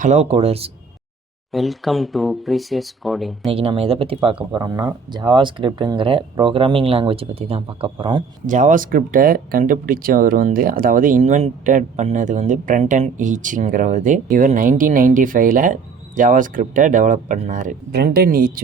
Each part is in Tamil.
Hello coders, welcome to precious coding. இன்றைக்கி நம்ம எதை பற்றி பார்க்க போகிறோம்னா ஜாவா ஸ்கிரிப்டுங்கிற ப்ரோக்ராமிங் லாங்குவேஜ் பற்றி தான் பார்க்க போகிறோம். ஜாவா ஸ்கிரிப்டை கண்டுபிடிச்சவர் அதாவது இன்வென்டட் பண்ணது பிரெண்டன் ஈச்ங்கிறவர். இவர் 1995ல் ஜாவா ஸ்கிரிப்டை டெவலப் பண்ணார். Brendan Eich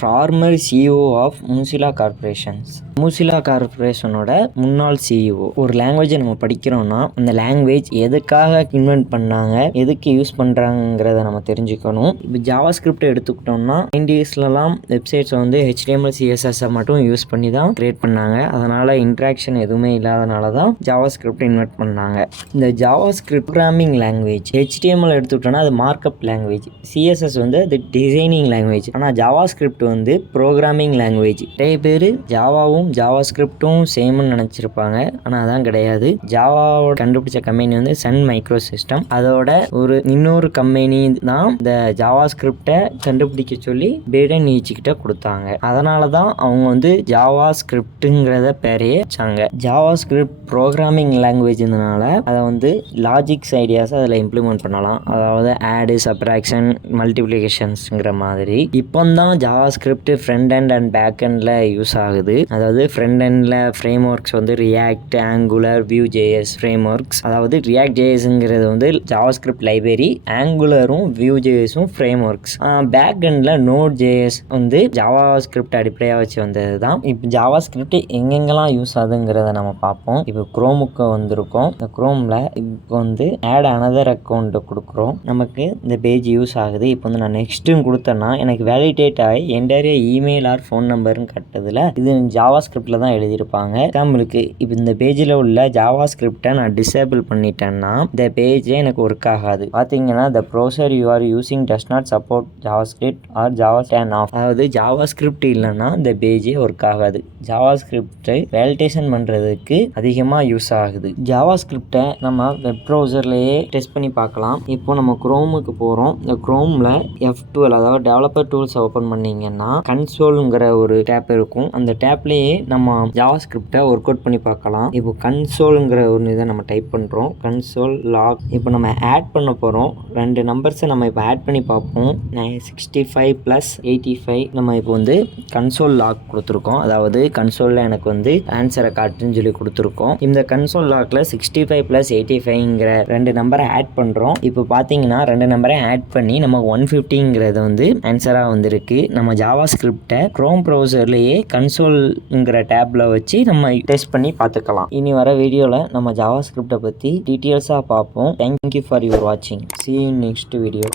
former CEO of Mozilla corporations. Mozilla கார்பரேஷனோட முன்னாள் சிஇஓ. ஒரு லாங்குவேஜை நம்ம படிக்கிறோன்னா அந்த லாங்குவேஜ் எதுக்காக இன்வென்ட் பண்ணாங்க, எதுக்கு யூஸ் பண்ணுறாங்கிறத நம்ம தெரிஞ்சுக்கணும். இப்போ ஜாவா ஸ்கிரிப்டை எடுத்துக்கிட்டோம்னா 90ஸ்லாம் வெப்சைட்ஸை HTML CSS மட்டும் யூஸ் பண்ணி தான் கிரியேட் பண்ணாங்க. அதனால் இன்ட்ராக்ஷன் எதுவுமே இல்லாதனால தான் ஜாவா ஸ்கிரிப்ட் இன்வென்ட் பண்ணாங்க. இந்த Java script programming language. HTML எடுத்துக்கிட்டோன்னா அது மார்க்அப் லாங்குவேஜ். CSS அது டிசைனிங் லாங்குவேஜ். ஆனால் ஜாவா ஸ்கிரிப்ட் ப்ரோக்ராமிங் லாங்குவேஜ். நிறைய பேர் ஜாவாவும் ஜாவா ஸ்கிரிப்டும் சேம்னு நினச்சிருப்பாங்க. ஆனால் அதான் கிடையாது. ஜாவாவோட கண்டுபிடிச்ச கம்பெனி சன் மைக்ரோ சிஸ்டம். அதோட இன்னொரு கம்பெனி தான் இந்த ஜாவா ஸ்கிரிப்டை கண்டுபிடிக்க சொல்லி பிரெண்டன் ஈச் கிட்ட கொடுத்தாங்க. அதனால தான் அவங்க ஜாவா ஸ்கிரிப்டுங்கிறத பேரையே வச்சாங்க. ஜாவா ஸ்கிரிப்ட் ப்ரோக்ராமிங் லாங்குவேஜ்னால அதை லாஜிக்ஸ் ஐடியாஸ் அதில் இம்ப்ளிமெண்ட் பண்ணலாம். அதாவது ஆடு, சப்ராக்ஷன், மல்டிப்ளிகேஷன்ஸுங்கிற மாதிரி. இப்போ தான் JavaScript front end and back எண்டில் யூஸ் ஆகுது. அதாவது ஃப்ரண்ட் எண்டில் frameworks React, Angular, Vue JS frameworks. அதாவது ரியாக்ட் ஜேஎஸ்ங்கிறது ஜாவா ஸ்கிரிப்ட் லைப்ரரி, ஆங்குலரும் வியூ ஜேஎஸும் ஃப்ரேம் ஒர்க்ஸ். பேக் எண்டில் நோட் ஜேஎஸ் ஜாவா ஸ்கிரிப்ட் அடிப்படையாக வச்சு வந்தது தான். இப்போ ஜாவா ஸ்கிரிப்ட் எங்கெங்கெல்லாம் யூஸ் ஆகுதுங்கிறத நம்ம பார்ப்போம். இப்போ குரோமுக்கு வந்திருக்கோம். இந்த குரோமில் இப்போ ஆட் அனதர் அக்கௌண்ட்டு கொடுக்குறோம். நமக்கு இந்த பேஜ் யூஸ் ஆகுது. இப்போ நான் நெக்ஸ்ட்டும் கொடுத்தேன்னா எனக்கு வேலிடேட் ஆகி என்டையர் இமெயில் ஆர் ஃபோன் நம்பர்னு கட்டதில் இது ஜாவா ஸ்கிரிப்டில் தான் எழுதியிருப்பாங்க. எக்ஸாம்பிளுக்கு இப்போ இந்த பேஜில் உள்ள ஜாவா ஸ்கிரிப்டை நான் டிசேபிள் பண்ணிட்டேன்னா இந்த பேஜே எனக்கு ஒர்க் ஆகாது. பார்த்தீங்கன்னா த browser you are using does not support Java script R Java turn of. அதாவது ஜாவா ஸ்கிரிப்ட் இல்லைன்னா இந்த பேஜே ஒர்க் ஆகாது. ஜாவா ஸ்கிரிப்டை வேலிடேஷன் பண்ணுறதுக்கு அதிகமாக யூஸ் ஆகுது. ஜாவா ஸ்கிரிப்டை நம்ம வெப் ப்ரௌசர்லேயே டெஸ்ட் பண்ணி பார்க்கலாம். இப்போ நம்ம குரோமுக்கு போகிறோம். இந்த குரோமில் F12 அதாவது டெவலப்பர் டூல்ஸ் ஓப்பன் பண்ணிங்கன்னா கன்சோலுங்கிற ஒரு டேப் இருக்கும். அந்த டேப்லேயே நம்ம ஜாவா ஸ்கிரிப்டை ஒர்க் அவுட் பண்ணி பார்க்கலாம். இப்போ கன்சோலுங்கிற ஒரு இதை நம்ம டைப் பண்ணுறோம். Console lock. இப்போ நம்ம ஆட் பண்ண போகிறோம். 2 நம்பர்ஸை நம்ம இப்போ ஆட் பண்ணி பார்ப்போம். 65 + 85. நம்ம இப்போ கன்சோல் லாக் கொடுத்துருக்கோம். அதாவது கன்சோலில் எனக்கு ஆன்சரை காட்டுன்னு சொல்லி கொடுத்துருக்கோம். இந்த கன்சோல் லாக்கில் 65 + 85ங்கிற 2 நம்பரை ஆட் பண்ணுறோம். இப்போ பார்த்தீங்கன்னா 2 நம்பரை ஆட் பண்ணி நமக்கு 150ங்கிறது ஆன்சராக வந்திருக்கு. நம்ம ஜாவா ஸ்கிரிப்டை க்ரோம் ப்ரௌசர்லேயே கன்சோல்ங்கிற டேப்பில் வச்சு நம்ம டெஸ்ட் பண்ணி பார்த்துக்கலாம். இனி வர வீடியோவில் நம்ம ஜாவா ஸ்கிரிப்டை பற்றி டீட்டெயில்ஸாக பார்ப்போம். தேங்க்யூ ஃபார் யுவர் வாட்சிங். See you in next video.